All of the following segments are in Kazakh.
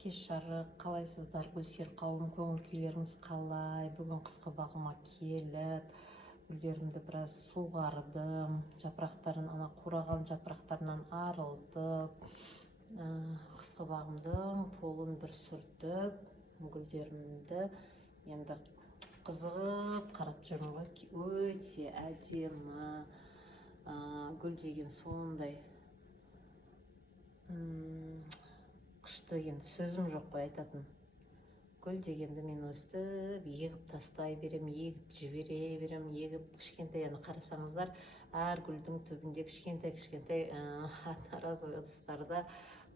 Кеш жарық, қалайсыздар гүлсер қауым, көңіл күйлеріңіз қалай? Бүгін қысқы бағыма келіп, гүлдерімді біраз суғардым, жапырақтарын, қураған жапырақтарынан арылтып, қысқы бағымдың полын бір сүртіп, гүлдерімді енді қызығып қарап жүрмін ғой. Өте әдемі, гүл деген сондай күшті, енді сөзім жоқ қой айтатын. Гүл дегенді мен өстіп егіп тастай берем, егіп жібере берем, егіп кішкентай, қарасаңыздар, әр гүлдің түбінде кішкентай одноразовый ыдыстарда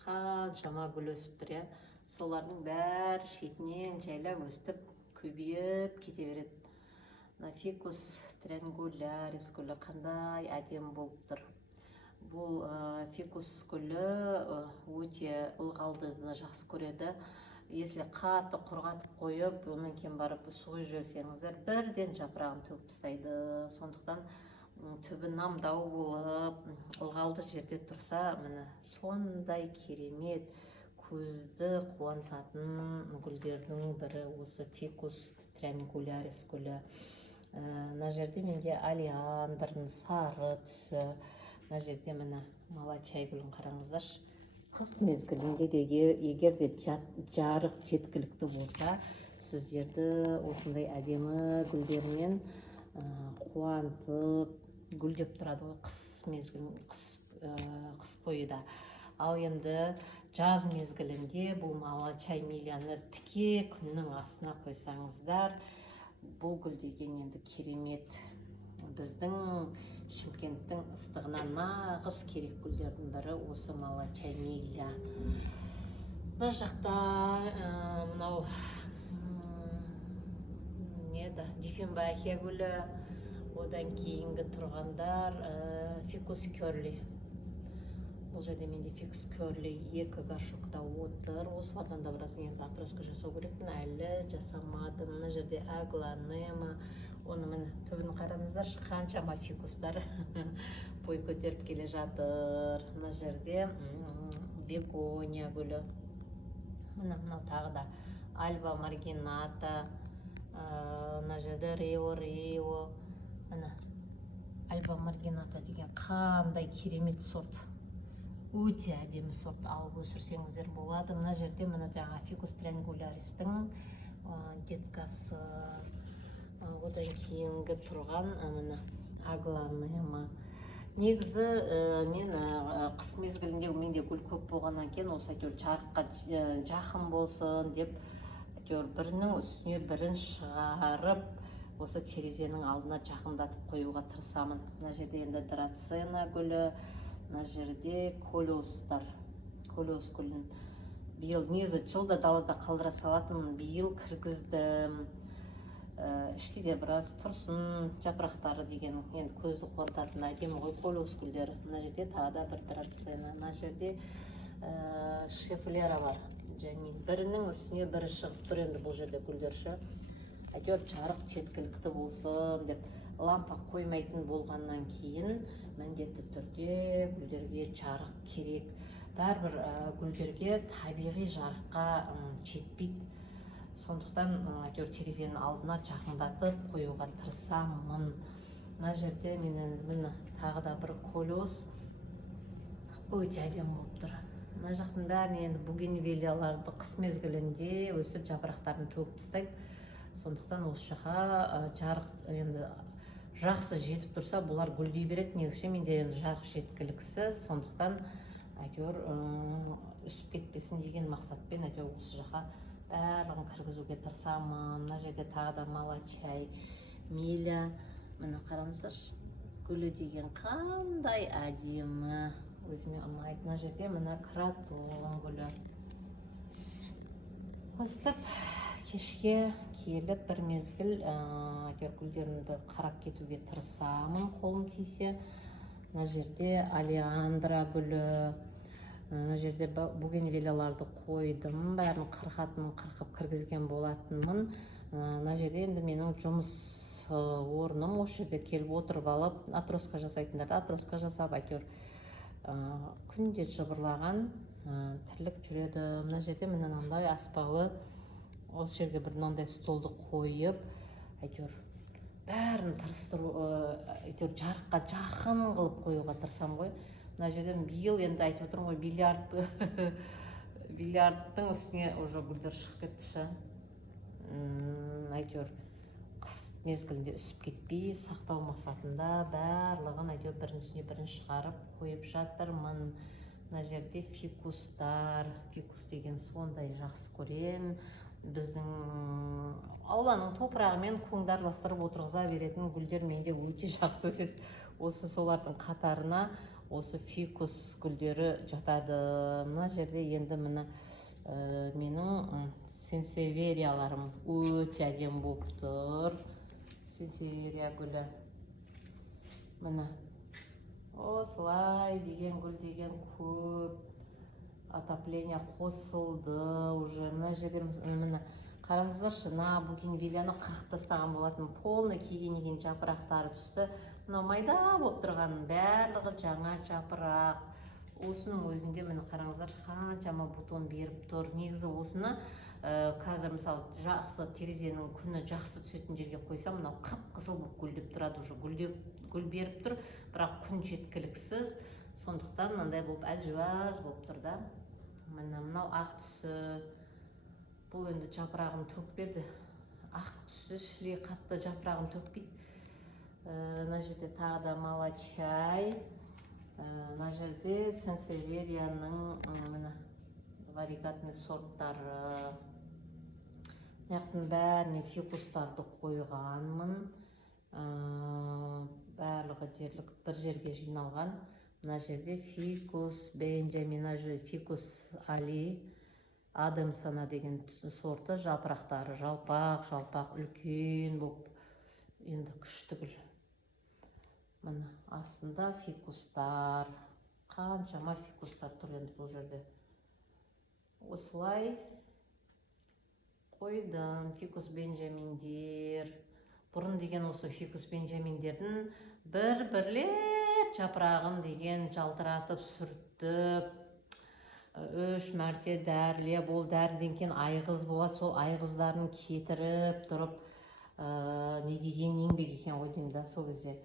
қаншама гүл өсіп тұр. Солардың бәрі шетінен жайлап өстіп көбейіп кете береді. Фикус триангулярис гүлі қандай әдемі болып тұр. Бұл фикус гүлі өте ылғалдыны жақсы көреді. Если қатты құрғатып қойып, онан кейін барып су құйып жіберсеңіздер, бірден жапырағын төгіп тастайды. Сондықтан түбі намдау болып, ылғалды жерде тұрса, міне сондай керемет, көзді қуантатын гүлдердің бірі осы фикус триангулярис гүлі. Мына жерде менде алиандрдың сары түсі. Мына жерде міне малачай гүлін қараңыздар. Қыс мезгілінде егер де жарық жеткілікті болса, сіздерді осындай әдемі гүлдермен қуантып, гүлдеп тұрады ғой қыс мезгілін, қыс бойыда. Ал енді жаз мезгілінде бұл малачай милияны тіке күннің астына қойсаңыздар, бұл гүл деген енді керемет. Біздің Шымкенттің ыстығына нағыз керек гүлдердің бірі осы малачай милия. Мына жақта мынау дифенбахия гүлі, одан кейінгі тұрғандар фикус керли. Бұл жерде менде фикус керли екі горшокта отыр. Осылардан да біраз затроска жасау керекпін, әлі жасамадым. Мына жерде агланема, оны міне түбін қараңыздар, қаншама фикустар бой көтеріп келе жатыр. Мына жерде бегония гүлі. Мынау тағы да альба маргината. Мына жерде рео. Альба маргината деген қандай керемет сорт. Өте әдемі сорт, алып өсірсеңіздер болады. Мына жерде мына жаңа фикус триангуляристің деткасы. Одан кейінгі тұрған агланема. Негізі мен қыс мезгілінде менде гүл көп болғаннан кейін осы жарыққа жақын болсын деп бірінің үстіне бірін шығарып, осы терезенің алдына жақындатып қоюға тырысамын. Мына жерде енді драцена гүлі, мына жерде колеостар, колеос гүлін. Биыл негізі жылда далада қалдыра салатынмын, биыл кіргіздім. Іште де біраз тұрсын жапырақтары деген, енді көзді қуантатын әдемі ғой колеос гүлдері. Мына жерде тағы да бір драцена, мына жерде шефлера бар. Және бірінің үстіне бірі шығып тұр енді бұл жерде гүлдерші. Әйтеуір жарық жеткілікті болсын деп, лампа қоймайтын болғаннан кейін міндетті түрде гүлдерге жарық керек. Бәрібір гүлдерге табиғи жарыққа жетпейді. Сондықтан әйтеуір терезенің алдына жақындатып қоюға тырысамын. Мына жерде міне тағы да бір колеос өте әдемі болып тұр. Мына жақтың бәріне енді бугенвилияларды қыс мезгілінде өсіп жапырақтарын төгіп тастайды. Сондықтан осы жаққа жарық енді жақсы жетіп тұрса, бұлар гүлдей береді. Негізі менде жарық жеткіліксіз, сондықтан әйтеуір үсіп кетпесін деген мақсатпен әйтеуір осы жаққа барлығын кіргізуге тырысамын. Мына жерде тағы да малачай милия. Міне қараңыздар, гүлі деген қандай әдемі, өзіме ұнайды. Мына жерде міне кратон гүлі. Өстіп кешке келіп бір мезгіл гүлдерімді қарап кетуге тырысамын, қолым тисе. Мына жерде алиандра гүлі. Мына жерде бугенвилияларды қойдым, бәрін қырқып кіргізген болатынмын. Мына жерде енді менің жұмыс орным, осы жерде келіп отырып алып, атроска жасайтындар атроска жасап, әйтеуір күнде жыбырлаған тірлік жүреді. Мына жерде міне мынандай аспалы, осы жерге бір мынандай столды қойып, әйтеуір бәрін тырыстыру, әйтеуір жарыққа жақын қылып қоюға тырысамын ғой. Мына жерден биыл енді айтып отырмын ғой, бильярдтың үстіне уже гүлдер шығып кетті ше. Әйтеуір қыс мезгілінде үсіп кетпей сақтау мақсатында барлығын әйтеуір бірін үстіне бірін шығарып қойып жатырмын. Мына жерде фикустар, фикус деген сондай жақсы көрем. Біздің ауланың топырағымен көңді отырғыза беретін гүлдер менде өте жақсы өседі. Осы солардың қатарына осы фикус гүлдері жатады. Мына жерде енді міне менің сенсеверияларым өте әдемі болып тұр. Сенсеверия гүлі. Міне осылай деген гүл деген көп. Отопление қосылды уже. Мына жерде міне қараңыздаршы, мына бугенвилияны қырып тастаған болатын, полный кейген жапырақтары түсті. Мына майда болып тұрғанның барлығы жаңа жапырақ. Осының өзінде міне қараңыздар, қаншама бутон беріп тұр. Негізі осыны қазір мысалы жақсы терезенің күні жақсы түсетін жерге қойсам, мынау қып-қызыл болып гүлдеп тұрады, уже гүл беріп тұр, бірақ күн жеткіліксіз. Сондықтан мынандай болып әлжуаз болып тұр да. Мынау ақ түсі. Бұл енді жапырағым төкпеді. Ақ түсі шілей қатты жапырағым төкпейді. Мына жерде тағы да малачай. Мына жерде сенсеверияның варигатный сорттары. Яқтың бәріне фикустарды қойғанмын. Барлығы дерлік бір жерге жиналған. Мына жерде фикус бенджамин, фикус али адамсана деген сорты, жапырақтары жалпақ үлкен болып, енді күшті гүл. Міне астында фикустар, қаншама фикустар тұр енді бұл жерде. Осылай қойдым фикус бенджаминдер. Бұрын деген осы фикус бенджаминдердің бір-бірлеп жапырағын деген жалтыратып сүртіп, 3 мәрте дәрілеп, ол дәріден кейін айғыз болады, сол айғыздарын кетіріп тұрып, не деген еңбек екен ғой деймін да сол кезде.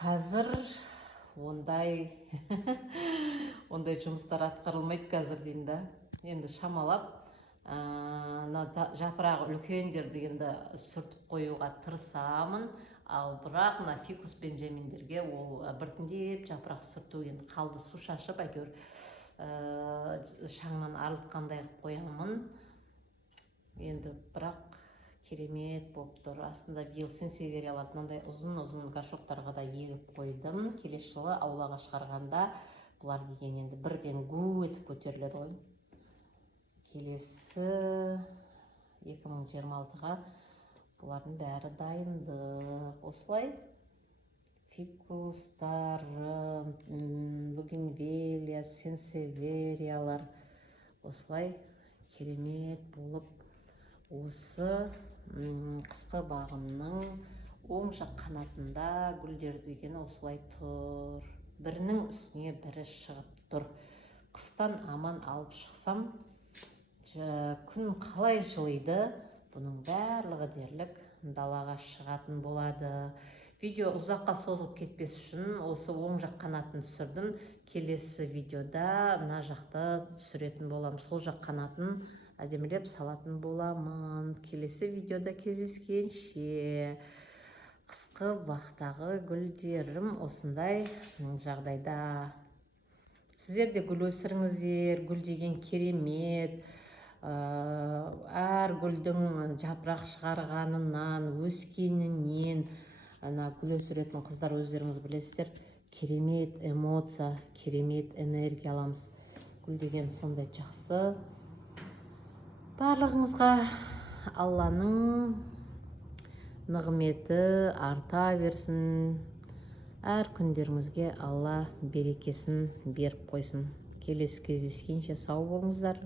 Қазір ондай жұмыстар атқарылмайды қазір деймін да. Енді шамалап жапырағы үлкендер дегенді сүртіп қоюға тырысамын, ал бірақ мына фикус бенджаминдерге ол біртіндеп жапырақ сүрту, енді қалды су шашып әйтеуір шаңнан арылтқандай қылып қоямын. Енді бірақ керемет болып тұр. Астында биыл сенсеверияларды мынандай ұзын горшоктарға да егіп қойдым. Келесі жылы аулаға шығарғанда бұлар деген енді бірден гу етіп көтеріледі ғой. Келесі 2026-ға бұлардың бәрі дайындық. Осылай фикустар, бугенвилия, сенсевериялар осылай керемет болып, осы қысқы бағымның оң жақ қанатында гүлдер деген осылай тұр. Бірінің үстіне бірі шығып тұр. Қыстан аман алып шықсам, күн қалай жылыйды, бұның барлығы дерлік далаға шығатын болады. Видео ұзаққа созылып кетпес үшін осы оң жақ қанатын түсірдім. Келесі видеода мына жақты түсіретін болам. Сол жақ қанатын әдемілеп салатын боламын. Келесі видеода кездескенше. Қысқы бақтағы гүлдерім осындай жағдайда. Сіздер де гүл өсіріңіздер, гүл деген керемет. Әр гүлдің жапырақ шығарғанынан, өскенінен, гүл өсіретін қыздар өздеріңіз білесіздер, керемет эмоция, керемет энергия аламыз. Гүл деген сондай жақсы. Барлығыңызға Алланың нығметі арта берсін. Әр күндеріңізге Алла берекесін беріп қойсын. Келесі кездескенше сау болыңыздар.